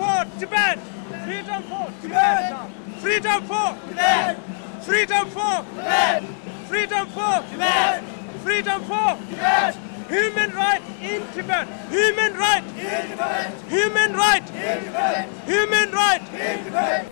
for Tibet! Freedom for Tibet! Freedom for Tibet! Freedom for Tibet! Freedom for Tibet! Freedom for Tibet! Human right in Tibet! Human right in Tibet! Human right in Tibet! Human right in Tibet!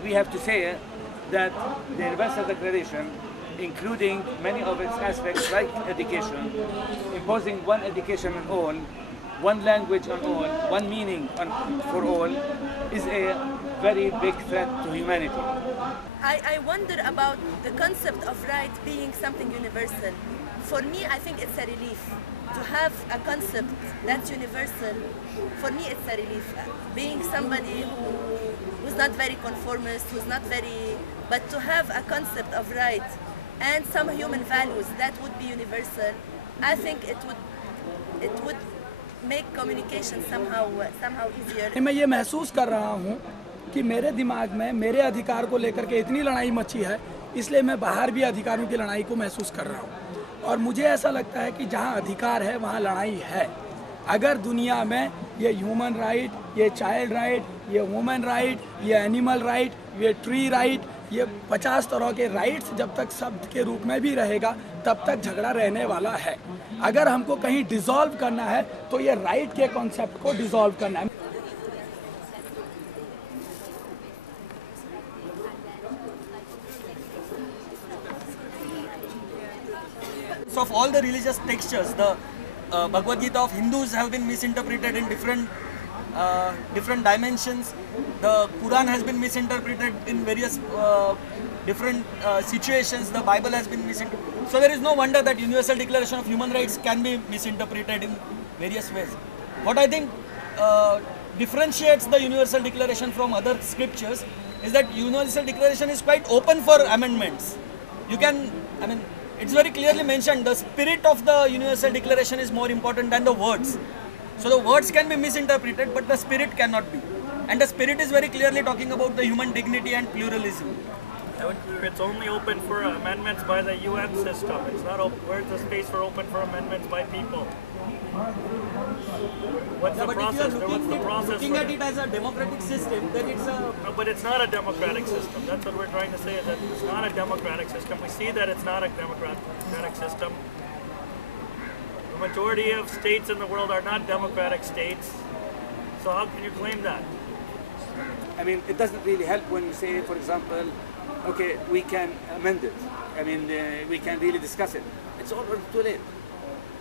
We have to say that the Universal Declaration, including many of its aspects like education, imposing one education on all, one language on all, one meaning for all, is a very big threat to humanity. I wonder about the concept of right being something universal. For me, I think it's a relief. To have a concept that's universal, for me it's a relief. Being somebody who's not very conformist, but to have a concept of right and some human values that would be universal, I think it would make communication somehow easier. मैं ये महसूस कर रहा हूँ कि मेरे दिमाग में मेरे अधिकार को लेकर के इतनी लड़ाई मची है, इसलिए मैं बाहर भी अधिकारों की लड़ाई को महसूस कर रहा हूँ। और मुझे ऐसा लगता है कि जहाँ अधिकार है वहाँ लड़ाई है। अगर दुनिया में ये ह्यूमन राइट, ये चाइल्ड राइट, ये वुमेन राइट, ये एनिमल राइट, ये ट्री राइट, ये 50 तरह के राइट्स जब तक शब्द के रूप में भी रहेगा तब तक झगड़ा रहने वाला है। अगर हमको कहीं डिसॉल्व करना है तो ये राइट के कॉन्सेप्ट को डिसॉल्व करना है। Of all the religious textures, the Bhagavad Gita of Hindus have been misinterpreted in different dimensions. The Quran has been misinterpreted in various different situations. The Bible has been misinterpreted. So there is no wonder that Universal Declaration of Human Rights can be misinterpreted in various ways. What I think differentiates the Universal Declaration from other scriptures is that Universal Declaration is quite open for amendments. You can, it's very clearly mentioned, the spirit of the Universal Declaration is more important than the words. So the words can be misinterpreted, but the spirit cannot be. And the spirit is very clearly talking about the human dignity and pluralism. It's only open for amendments by the UN system. It's not open. Where's the space for open for amendments by people? What's the process? Looking at it as a democratic system, then it's a... No, but it's not a democratic system. That's what we're trying to say, is that it's not a democratic system. We see that it's not a democratic system. The majority of states in the world are not democratic states. So how can you claim that? It doesn't really help when you say, for example, okay, we can amend it. We can really discuss it. It's already too late.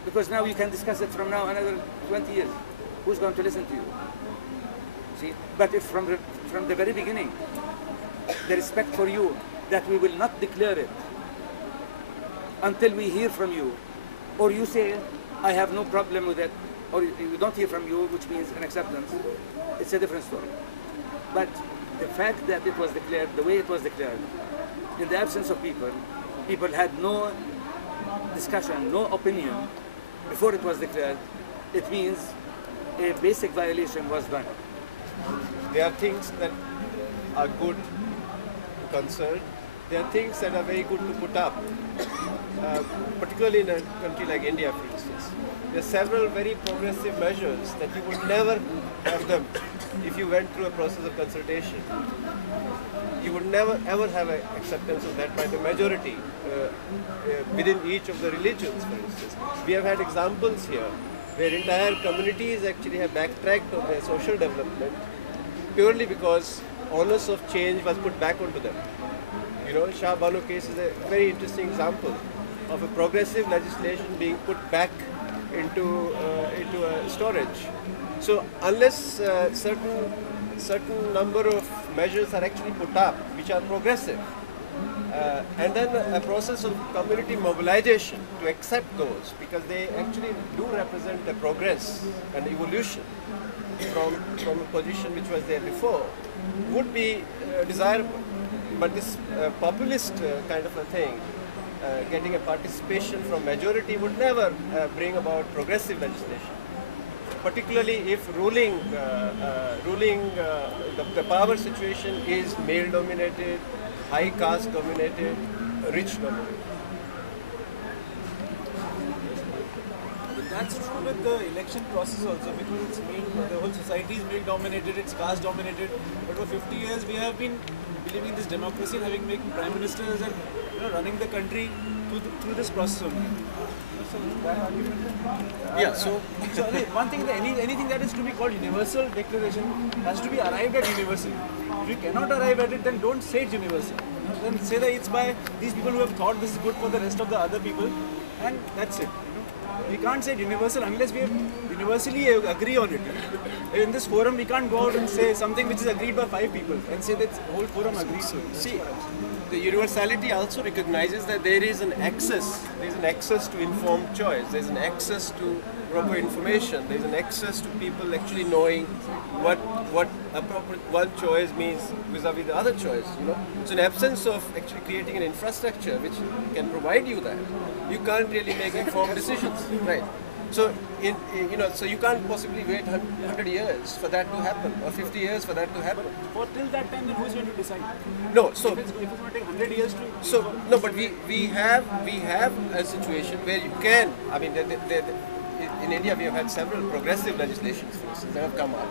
Because now you can discuss it from now another 20 years. Who's going to listen to you? See? But if from the very beginning, the respect for you, that we will not declare it until we hear from you, or you say, I have no problem with it, or we don't hear from you, which means an acceptance, it's a different story. But the fact that it was declared the way it was declared, in the absence of people had no discussion, no opinion before it was declared, it means a basic violation was done. There are things that are good to concern. There are things that are very good to put up, particularly in a country like India, for instance. There are several very progressive measures that you would never have them if you went through a process of consultation. You would never ever have an acceptance of that by the majority within each of the religions, for instance. We have had examples here where entire communities actually have backtracked on their social development purely because onus of change was put back onto them. You know, Shah Banu case is a very interesting example of a progressive legislation being put back into storage. So unless certain number of measures are actually put up which are progressive, And then a process of community mobilization to accept those, because they actually do represent a progress and evolution from a position which was there before, would be desirable. But this populist kind of a thing, getting a participation from majority, would never bring about progressive legislation. Particularly if the power situation is male dominated, high caste dominated, rich dominated. That's true with the election process also, because it's the whole society is male dominated, it's caste dominated. But for 50 years we have been believing in this democracy and making prime ministers and running the country through this process only. So that argument. Yeah. So one thing, anything that is to be called universal declaration has to be arrived at universally. If you cannot arrive at it, then don't say it's universal. Then say that it's by these people who have thought this is good for the rest of the other people, and that's it. We can't say universal unless we universally agree on it. In this forum, we can't go out and say something which is agreed by 5 people and say that the whole forum agrees to it. see, the universality also recognizes that there is an access. There is an access to informed choice. There is an access to proper information. There is an access to people actually knowing what appropriate one choice means vis-a-vis the other choice. So in absence of actually creating an infrastructure which can provide you that, you can't really make informed decisions, right? So so you can't possibly wait 100 years for that to happen, or 50 years for that to happen. For till that time, then who's going to decide? No, so If it's going to take 100 years to... So no, but we have a situation where you can. I mean, in India we have had several progressive legislations, for instance, that have come up,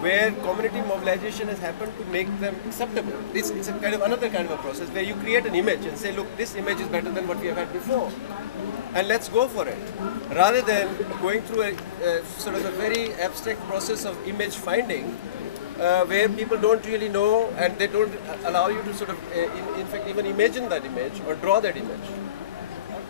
where community mobilization has happened to make them acceptable. It's a kind of another kind of a process where you create an image and say, look, this image is better than what we have had before, and let's go for it, rather than going through a sort of a very abstract process of image finding, where people don't really know and they don't allow you to sort of, in fact, even imagine that image or draw that image.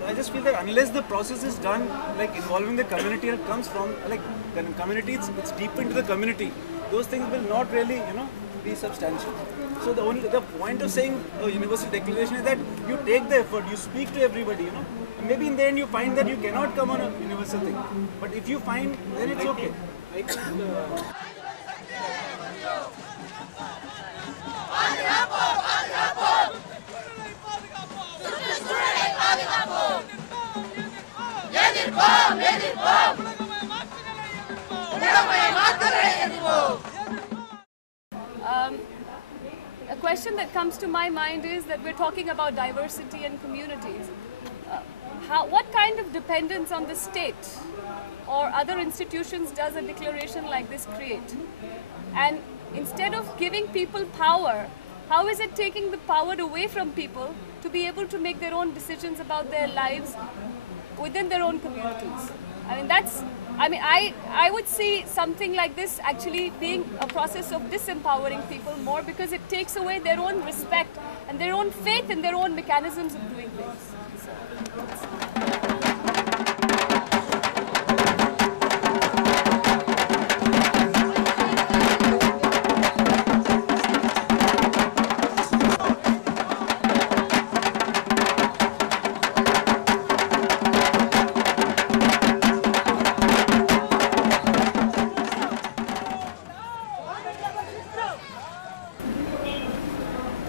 I just feel that unless the process is done, like involving the community, and it comes from like the community, it's deep into the community. Those things will not really, be substantial. So the point of saying a universal declaration is that you take the effort, you speak to everybody, and maybe in the end you find that you cannot come on a universal thing. But if you find, then it's okay. A question that comes to my mind is that we're talking about diversity and communities. What kind of dependence on the state or other institutions does a declaration like this create? And instead of giving people power, how is it taking the power away from people to be able to make their own decisions about their lives within their own communities? I would see something like this actually being a process of disempowering people more, because it takes away their own respect and their own faith in their own mechanisms of doing things.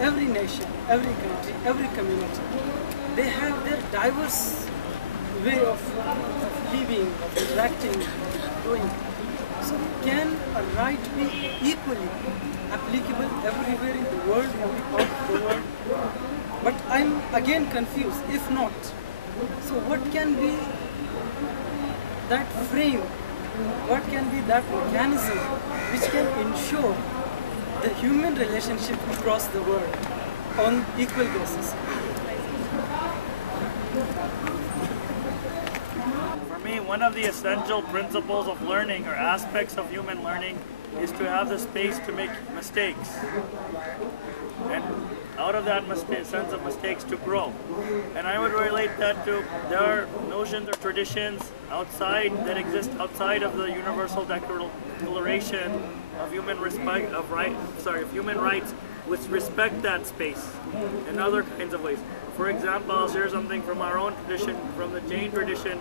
Every nation, every country, every community, they have their diverse way of living, of interacting, doing. So can a right be equally applicable everywhere in the world, every part of the world? But I'm again confused, if not. So what can be that frame, what can be that mechanism which can ensure the human relationship across the world on equal basis? For me, one of the essential principles of learning or aspects of human learning is to have the space to make mistakes. And out of that sense of mistakes to grow. And I would relate that to, there are notions or traditions that exist outside of the Universal Declaration of human rights which respect that space in other kinds of ways. For example, I'll share something from our own tradition, from the Jain tradition.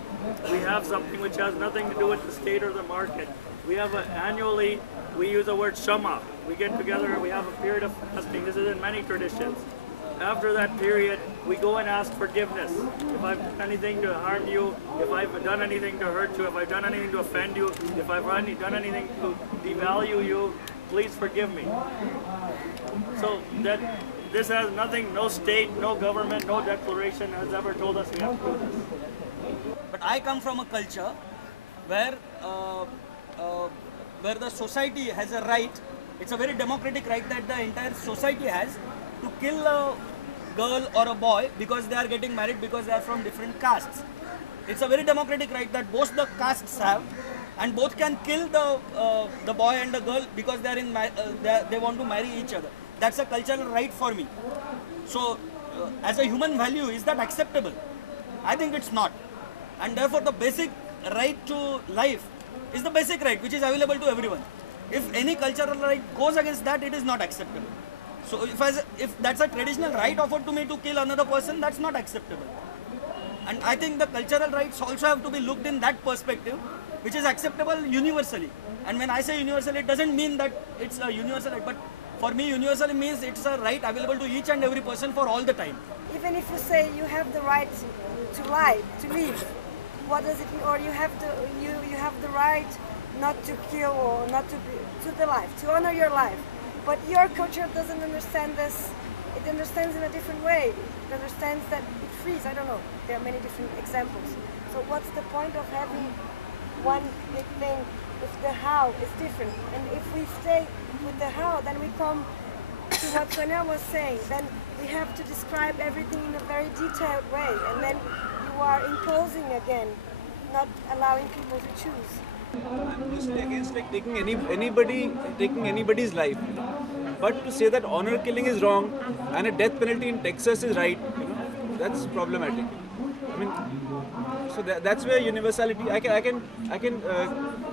We have something which has nothing to do with the state or the market. We have annually, we use the word shama. We get together, we have a period of fasting. This is in many traditions. After that period, we go and ask forgiveness. If I've done anything to harm you, if I've done anything to hurt you, if I've done anything to offend you, if I've done anything to devalue you, please forgive me. So that this has nothing, no state, no government, no declaration has ever told us we have to do this. But I come from a culture where the society has a right, it's a very democratic right that the entire society has to kill a girl or a boy because they are getting married because they are from different castes. It's a very democratic right that both the castes have, and both can kill the boy and the girl because they are they want to marry each other. That's a cultural right for me. So, as a human value, is that acceptable? I think it's not. And therefore, the basic right to life is the basic right which is available to everyone. If any cultural right goes against that, it is not acceptable. So, if that's a traditional right offered to me to kill another person, that's not acceptable. And I think the cultural rights also have to be looked in that perspective, which is acceptable universally. And when I say universal, it doesn't mean that it's a universal right, but for me, universal means it's a right available to each and every person for all the time. Even if you say you have the right to live, what does it mean? Or you have the right not to kill or not to the life, to honor your life. But your culture doesn't understand this. It understands in a different way. It understands that it frees. I don't know. There are many different examples. So what's the point of having one big thing if the how is different? And if we stay with the how, then we come to what Sonia was saying. Then we have to describe everything in a very detailed way. And then you are imposing again, not allowing people to choose. I'm mostly against like taking anybody's life, but to say that honor killing is wrong and a death penalty in Texas is right, that's problematic. I mean, so that's where universality. I can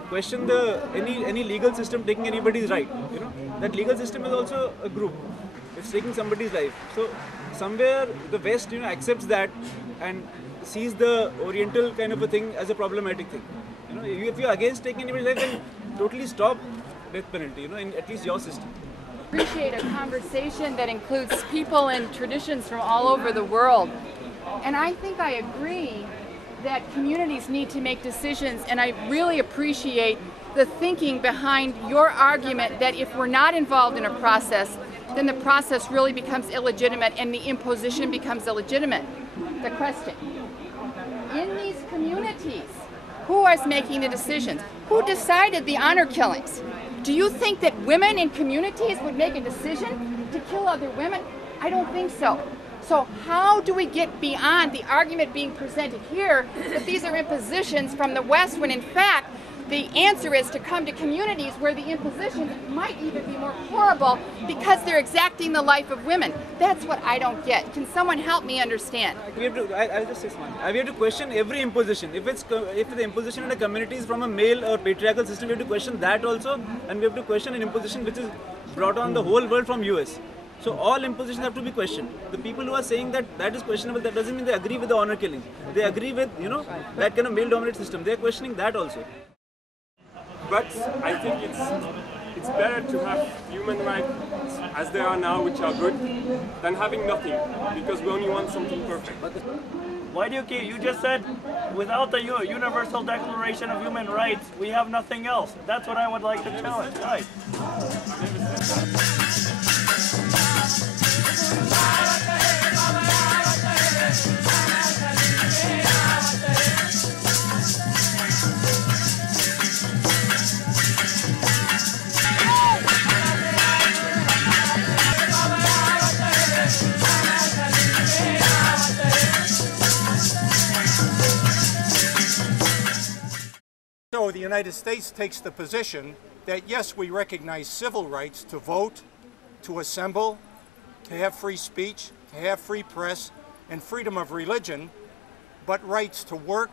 question any legal system taking anybody's right. That legal system is also a group. It's taking somebody's life. So somewhere the West accepts that and sees the Oriental kind of a thing as a problematic thing. If you're against taking anybody's life, then totally stop death penalty, in at least your system. Appreciate a conversation that includes people and traditions from all over the world. And I think I agree that communities need to make decisions, and I really appreciate the thinking behind your argument that if we're not involved in a process, then the process really becomes illegitimate and the imposition becomes illegitimate. The question, in these communities, who is making the decisions? Who decided the honor killings? Do you think that women in communities would make a decision to kill other women? I don't think so. So how do we get beyond the argument being presented here that these are impositions from the West when in fact the answer is to come to communities where the impositions might even be more horrible because they're exacting the life of women? That's what I don't get. Can someone help me understand? I'll just say something. We have to question every imposition. If the imposition in a community is from a male or patriarchal system, we have to question that also, and we have to question an imposition which is brought on the whole world from US. So all impositions have to be questioned. The people who are saying that that is questionable, that doesn't mean they agree with the honor killing. They agree with, that kind of male-dominated system. They are questioning that also. But I think it's better to have human rights as they are now, which are good, than having nothing, because we only want something perfect. Why do you just said, without the Universal Declaration of Human Rights, we have nothing else. That's what I would like to challenge. Right. So the United States takes the position that yes, we recognize civil rights to vote, to assemble, to have free speech, to have free press, and freedom of religion, but rights to work,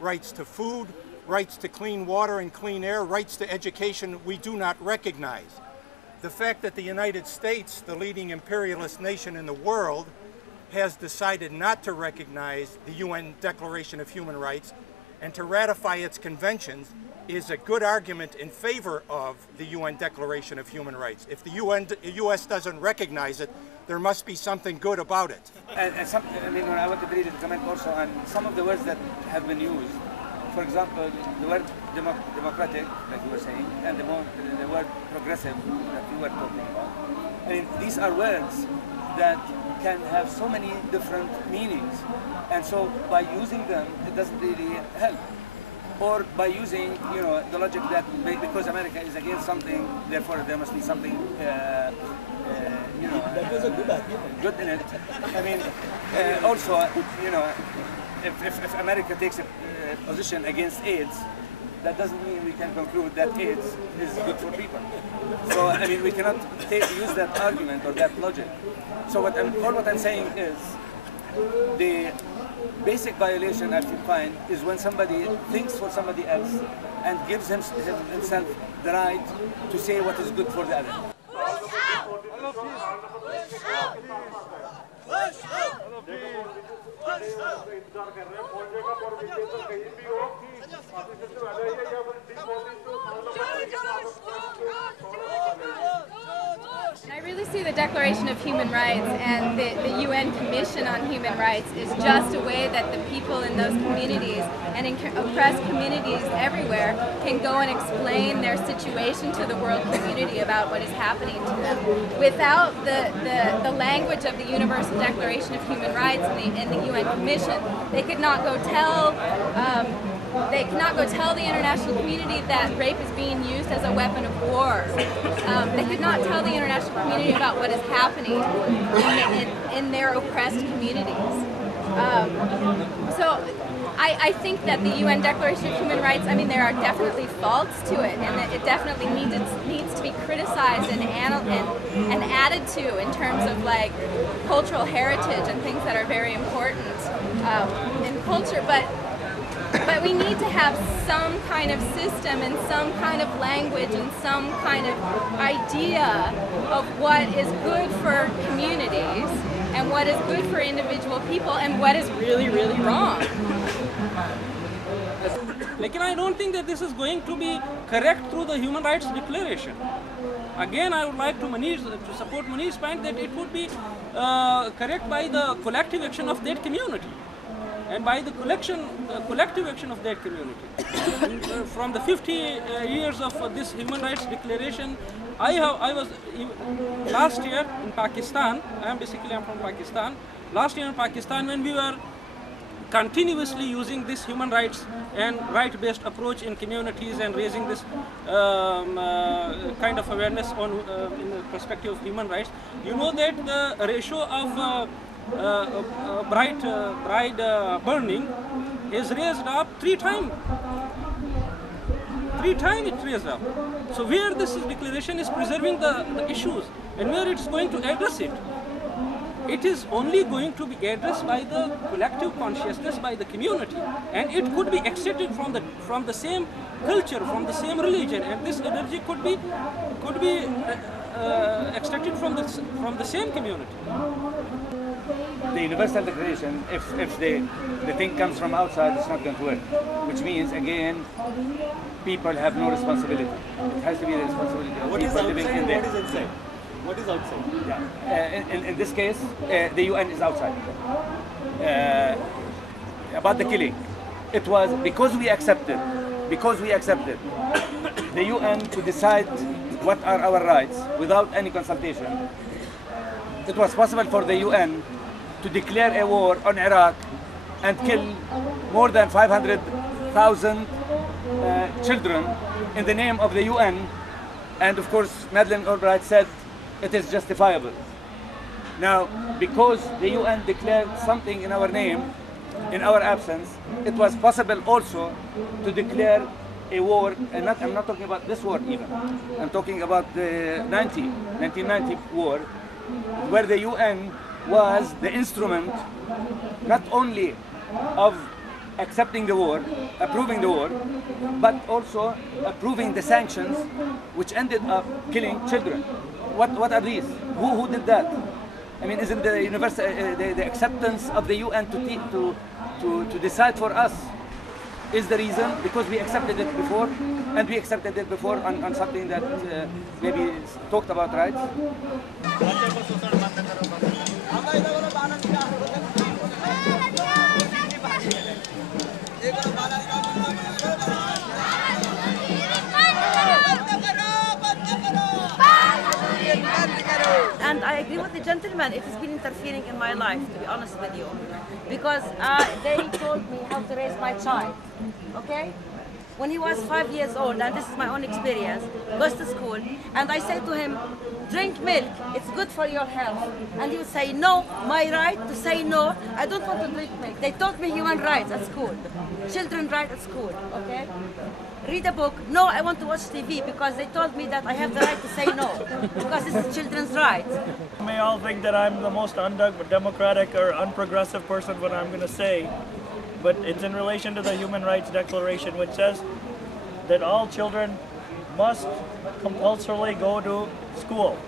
rights to food, rights to clean water and clean air, rights to education, we do not recognize. the fact that the United States, the leading imperialist nation in the world, has decided not to recognize the UN Declaration of Human Rights and to ratify its conventions is a good argument in favor of the UN Declaration of Human Rights. If the US doesn't recognize it, there must be something good about it. And I mean, I wanted really to comment also on some of the words that have been used. For example, the word democratic, like you were saying, and the word progressive that you were talking about. I mean, these are words that can have so many different meanings. And so by using them, it doesn't really help. Or by using, you know, the logic that because America is against something, therefore there must be something, you know, that was a good argument. Good in it. I mean, also, you know, if America takes a position against AIDS, that doesn't mean we can conclude that AIDS is good for people. So, I mean, we cannot use that argument or that logic. So all what I'm saying is, the basic violation I find is when somebody thinks for somebody else and gives himself the right to say what is good for the other. And I really see the Declaration of Human Rights and the UN Commission on Human Rights is just a way that the people in those communities and in oppressed communities everywhere can go and explain their situation to the world community about what is happening to them. Without the language of the Universal Declaration of Human Rights and the UN Commission, they could not go tell the international community that rape is being used as a weapon of war. They could not tell the international community about what is happening in their oppressed communities. So I think that the UN Declaration of Human Rights, I mean, there are definitely faults to it, and that it definitely needs to be criticized and added to in terms of like cultural heritage and things that are very important in culture. But we need to have some kind of system and some kind of language and some kind of idea of what is good for communities and what is good for individual people and what is really, really wrong. Like, I don't think that this is going to be correct through the Human Rights Declaration. Again, I would like to support Munir's point that it would be correct by the collective action of that community. And by the collective action of that community. From the 50 years of this Human Rights Declaration, I was last year in Pakistan. I'm from Pakistan. Last year in Pakistan, when we were continuously using this human rights and right-based approach in communities and raising this kind of awareness on in the perspective of human rights, you know that the ratio of bride burning is raised up 3 times. 3 times it raised up. So where this declaration is preserving the issues and where it's going to address it, it is only going to be addressed by the collective consciousness, by the community, and it could be extracted from the same culture, from the same religion, and this energy could be extracted from the same community. The Universal Declaration, if the thing comes from outside, it's not going to work. Which means, again, people have no responsibility. It has to be the responsibility of people living in there. What is inside? What is outside? Yeah. In this case, the UN is outside. About the killing, it was because we accepted the UN to decide what are our rights without any consultation. It was possible for the UN to declare a war on Iraq and kill more than 500,000 children in the name of the UN, and of course Madeleine Albright said it is justifiable. Now, because the UN declared something in our name, in our absence, it was possible also to declare a war, and I'm not talking about this war even, I'm talking about the 1990 war, where the UN was the instrument not only of accepting the war, approving the war, but also approving the sanctions which ended up killing children. what are these? Who did that? I mean, isn't the universal the acceptance of the UN to decide for us is the reason? Because we accepted it before, and we accepted it before on something that maybe talked about rights. And I agree with the gentleman, it has been interfering in my life, to be honest with you. Because they told me how to raise my child, okay? When he was 5 years old, and this is my own experience, goes to school, and I say to him, drink milk, it's good for your health. And he would say, no, my right to say no, I don't want to drink milk. They taught me human rights at school, children's rights at school, okay? Read a book, no, I want to watch TV because they told me that I have the right to say no, because this is children's rights. You may all think that I'm the most undemocratic or unprogressive person, what I'm going to say, but it's in relation to the Human Rights Declaration, which says that all children must compulsorily go to school.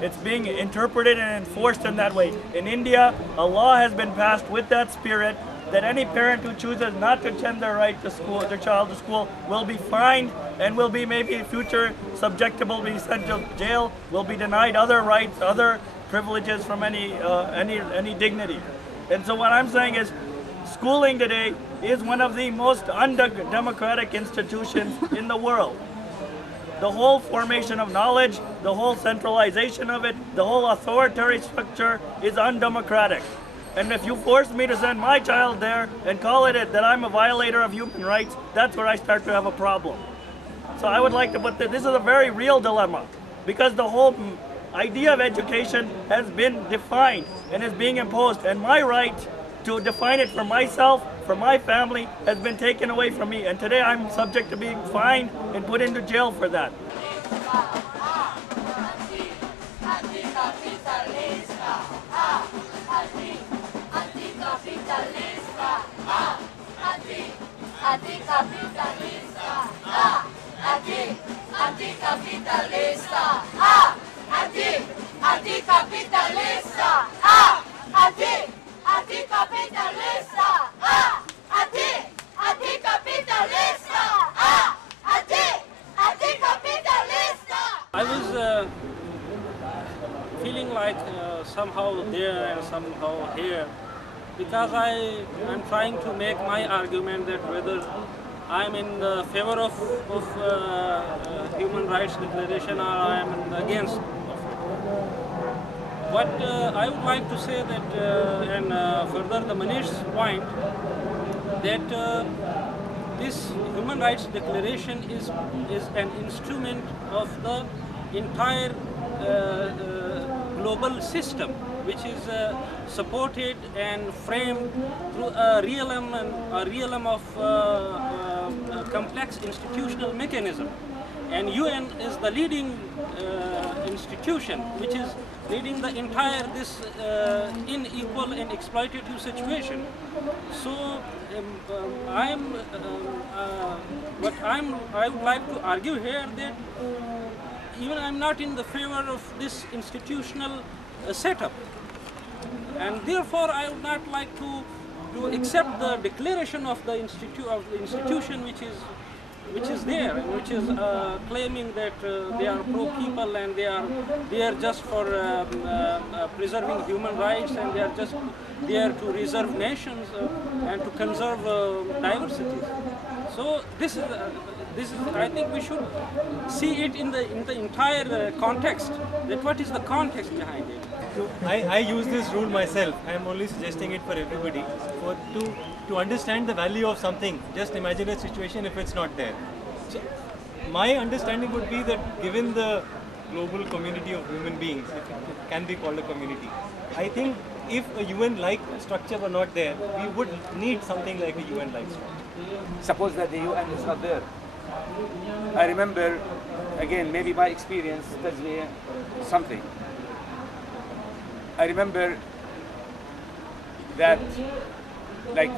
It's being interpreted and enforced in that way. In India, a law has been passed with that spirit that any parent who chooses not to send their child to school will be fined and will be maybe in future subjectable to be sent to jail, will be denied other rights, other privileges from any dignity. And so what I'm saying is, schooling today is one of the most undemocratic institutions in the world. The whole formation of knowledge, the whole centralization of it, the whole authoritarian structure is undemocratic. And if you force me to send my child there and call it that I'm a violator of human rights, that's where I start to have a problem. So I would like to put this is a very real dilemma, because the whole idea of education has been defined and is being imposed, and my right to define it for myself, for my family, has been taken away from me. And today I'm subject to being fined and put into jail for that. I was feeling like somehow there and somehow here, because I am trying to make my argument that whether I'm in the favor of Human Rights Declaration or I am against of it. What I would like to say that, and further the Munir's point, that this Human Rights Declaration is an instrument of the entire global system, which is supported and framed through a realm of complex institutional mechanism. And UN is the leading institution which is leading the entire this unequal and exploitative situation. So I would like to argue here that even I'm not in the favor of this institutional setup, and therefore I would not like to accept the declaration of the institution which is there and which is claiming that they are pro-people and they are just for preserving human rights, and they are just there to reserve nations and to conserve diversity. So this is I think we should see it in the entire context. That what is the context behind it? I use this rule myself. I am only suggesting it for everybody. To understand the value of something, just imagine a situation if it's not there. So my understanding would be that given the global community of human beings, if it can be called a community, I think if a UN-like structure were not there, we would need something like a UN-like structure. Suppose that the UN is not there. I remember, again, maybe my experience tells me something. I remember that like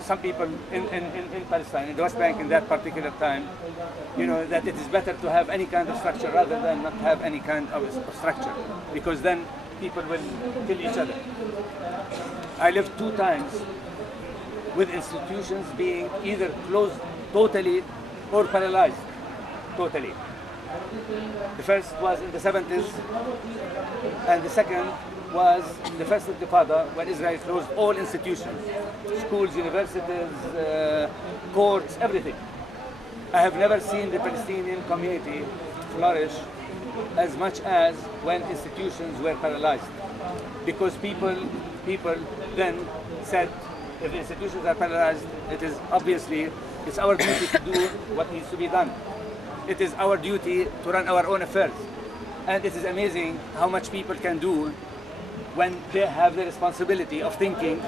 some people in Palestine, in the West Bank in that particular time, you know, that it is better to have any kind of structure rather than not have any kind of structure, because then people will kill each other. I lived 2 times with institutions being either closed totally or paralyzed totally. The first was in the 70s, and the second was the first Intifada, when Israel closed all institutions, schools, universities, courts, everything. I have never seen the Palestinian community flourish as much as when institutions were paralyzed. Because people then said, if the institutions are paralyzed, it is obviously, it's our duty to do what needs to be done. It is our duty to run our own affairs. And it is amazing how much people can do when they have the responsibility of thinking,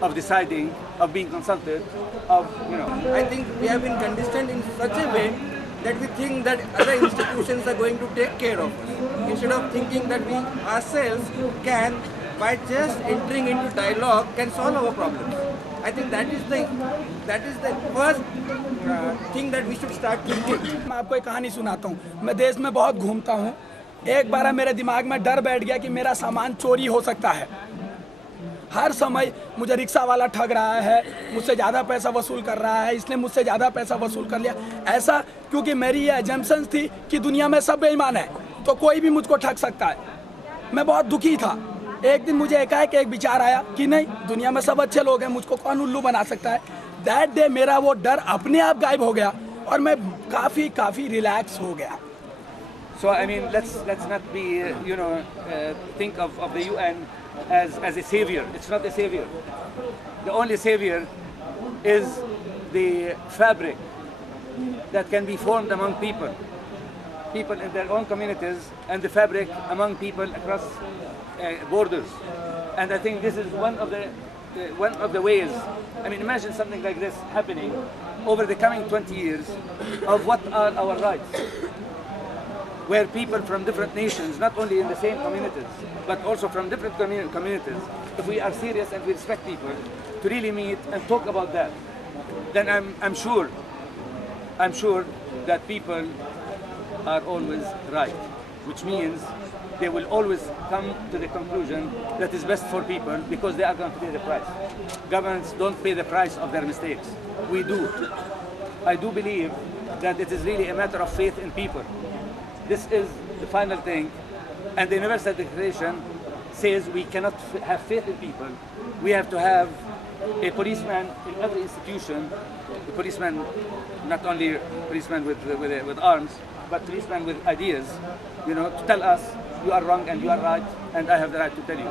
of deciding, of being consulted, of, you know. I think we have been conditioned in such a way that we think that other institutions are going to take care of us, instead of thinking that we ourselves can, by just entering into dialogue, can solve our problems. I think that is the first thing that we should start thinking. मैं आपको एक कहानी सुनाता हूँ। मैं देश में बहुत घूमता हूँ। एक बार मेरे दिमाग में डर बैठ गया कि मेरा सामान चोरी हो सकता है। हर समय मुझे रिक्शा वाला ठग रहा है, मुझसे ज़्यादा पैसा वसूल कर रहा है, इसने मुझसे ज़्यादा पैसा वसूल कर लिया। ऐसा क्योंकि मेरी ये एजम्पशंस थी कि दुनिया में सब बेईमान है, तो कोई भी मुझको ठग सकता है। मैं बहुत दुखी था। एक दिन मुझे एकाएक एक विचार आया कि नहीं, दुनिया में सब अच्छे लोग हैं, मुझको कौन उल्लू बना सकता है। दैट डे मेरा वो डर अपने आप गायब हो गया और मैं काफ़ी रिलैक्स हो गया। So I mean, let's not be, you know, think of the UN as a savior. It's not a savior. The only savior is the fabric that can be formed among people in their own communities, and the fabric among people across borders. And I think this is one of the ways. I mean, imagine something like this happening over the coming 20 years of what are our rights, where people from different nations, not only in the same communities, but also from different communities, if we are serious and we respect people, to really meet and talk about that, then I'm sure that people are always right, which means they will always come to the conclusion that is best for people, because they are going to pay the price. Governments don't pay the price of their mistakes. We do. I do believe that it is really a matter of faith in people. This is the final thing, and the Universal Declaration says we cannot have faith in people. We have to have a policeman in every institution, a policeman, not only a policeman with arms, but policeman with ideas, you know, to tell us you are wrong and you are right, and I have the right to tell you.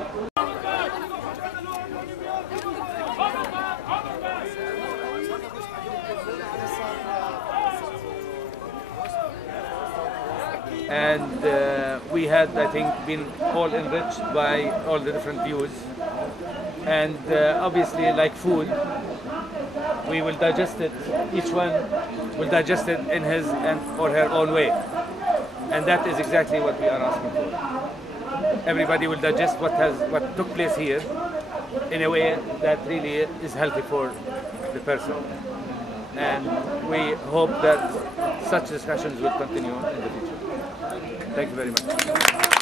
And we had, I think, been all enriched by all the different views. And obviously, like food, we will digest it, each one will digest it in his or her own way. And that is exactly what we are asking for. Everybody will digest what took place here in a way that really is healthy for the person. And we hope that such discussions will continue in the future. Thank you very much.